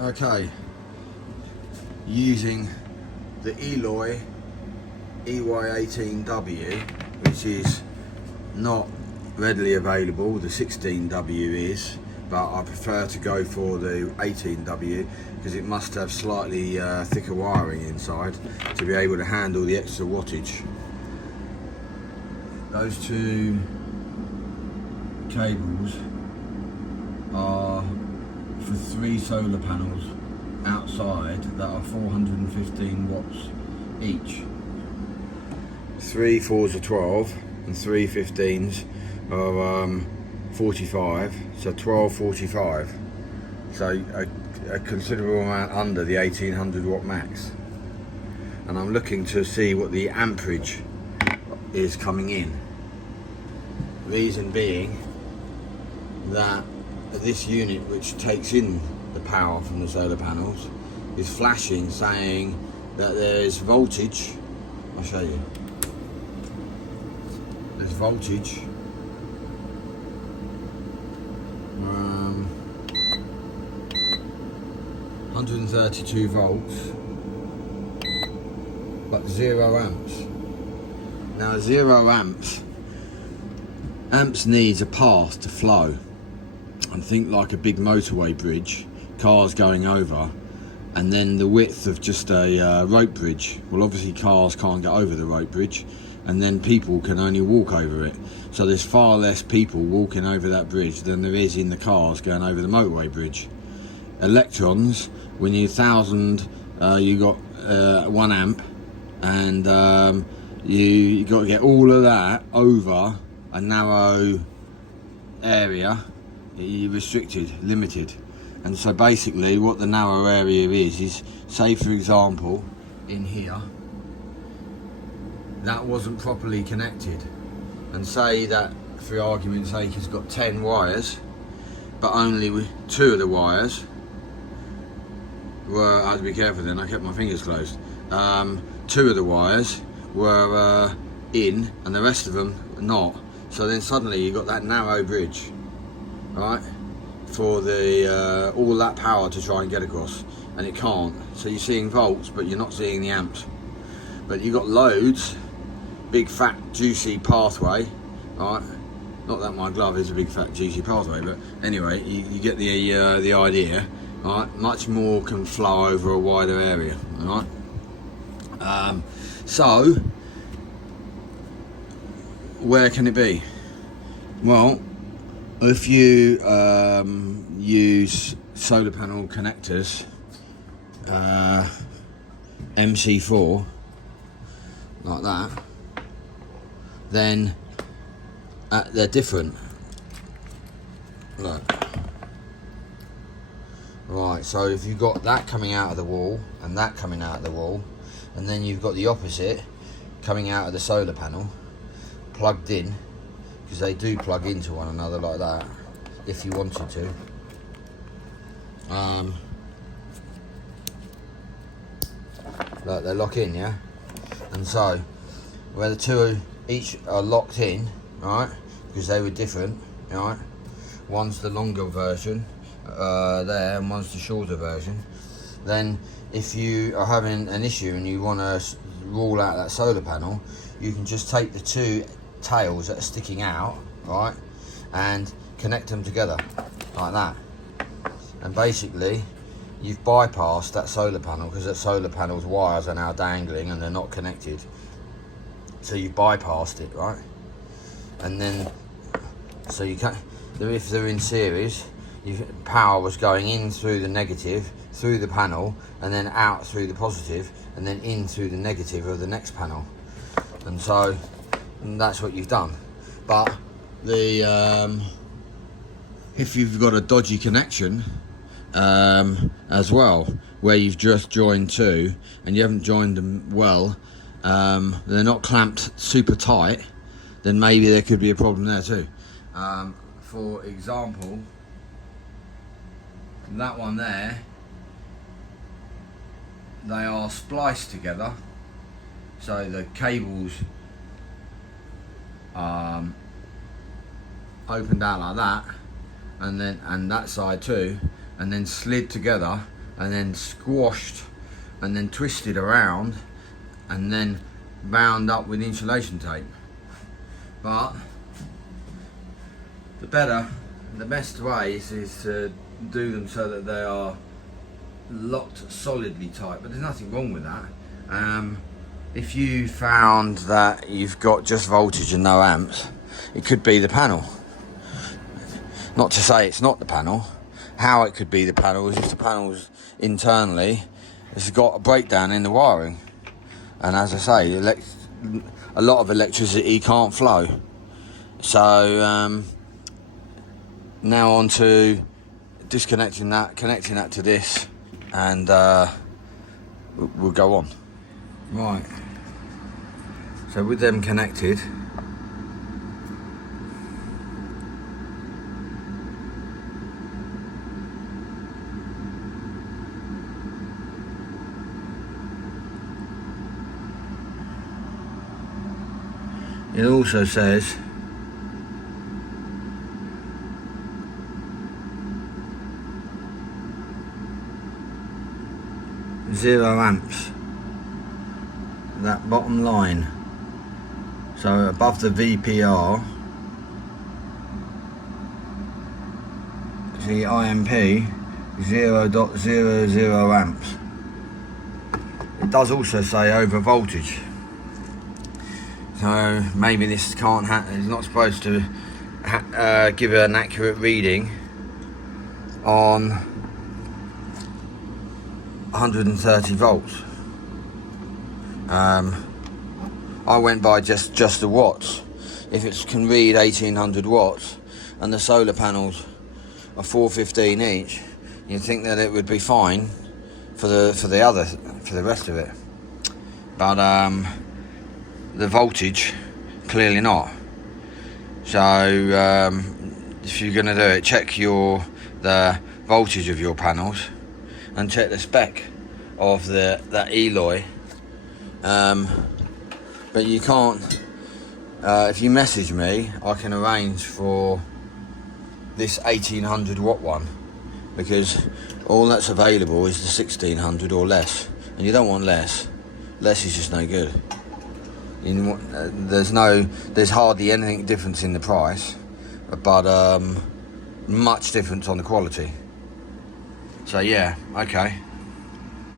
Okay, using the Eloy EE18w, which is not readily available. The 16w is, but I prefer to go for the 18w because it must have slightly thicker wiring inside to be able to handle the extra wattage. Those two cables are for 3 solar panels outside that are 415 watts each. 3 4s are 12 and 3 15s are 45, so 1245, so a considerable amount under the 1800 watt max. And I'm looking to see what the amperage is coming in. Reason being that this unit, which takes in the power from the solar panels, is flashing saying that there is voltage. I'll show you. There's voltage 132 volts, but 0 amps. Now 0 amps needs a path to flow, and think like a big motorway bridge, cars going over, and then the width of just a rope bridge. Well, obviously cars can't get over the rope bridge, and then people can only walk over it. So there's far less people walking over that bridge than there is in the cars going over the motorway bridge. Electrons, when you 1000, you got 1 amp, and you got to get all of that over a narrow area. You're restricted, limited. And so basically what the narrow area is say for example in here that wasn't properly connected, and say that for argument's sake it's got 10 wires, but only 2 of the wires were, I had to be careful then, I kept my fingers closed, 2 of the wires were in and the rest of them not. So then suddenly you got that narrow bridge, right, for the all that power to try and get across, and it can't. So you're seeing volts but you're not seeing the amps, but you got loads, big fat juicy pathway, right? Not that my glove is a big fat juicy pathway, but anyway, you get the idea, right? Much more can flow over a wider area, all right? So where can it be? Well, if you use solar panel connectors, MC4, like that, then they're different. Look. Right, so if you've got that coming out of the wall and that coming out of the wall, and then you've got the opposite coming out of the solar panel, plugged in, because they do plug into one another like that, if you wanted to. Look, they lock in, yeah? And so, where the two each are locked in, right, because they were different, right? One's the longer version, there, and one's the shorter version. Then, if you are having an issue and you want to rule out that solar panel, you can just take the 2 tails that are sticking out, right, and connect them together like that, and basically you've bypassed that solar panel, because that solar panel's wires are now dangling and they're not connected, so you bypassed it, right? And then so you can, if they're in series, power was going in through the negative, through the panel, and then out through the positive, and then in through the negative of the next panel. And so that's what you've done. But the if you've got a dodgy connection as well, where you've just joined 2 and you haven't joined them well, they're not clamped super tight, then maybe there could be a problem there too. For example, that one there, they are spliced together, so the cables opened out like that, and that side too, and then slid together and then squashed and then twisted around and then bound up with insulation tape. But the best way is to do them so that they are locked solidly tight, but there's nothing wrong with that. If you found that you've got just voltage and no amps, it could be the panel. Not to say it's not the panel. How it could be the panel is if the panel's internally has got a breakdown in the wiring, and as I say, a lot of electricity can't flow. So now on to disconnecting that, connecting that to this, and we'll go on. Right, so with them connected, it also says zero amps, that bottom line, so above the VPR, the IMP 0.00 amps. It does also say over voltage, so maybe this can't it's not supposed to give an accurate reading on 130 volts. I went by just the watts. If it can read 1800 watts and the solar panels are 415 each, you'd think that it would be fine for the rest of it. But the voltage, clearly not. So if you're going to do it, check the voltage of your panels and check the spec of that Eloy. But you can't, if you message me, I can arrange for this 1800 watt one, because all that's available is the 1600 or less, and you don't want less is just no good. There's hardly anything difference in the price, but much difference on the quality. So yeah, okay.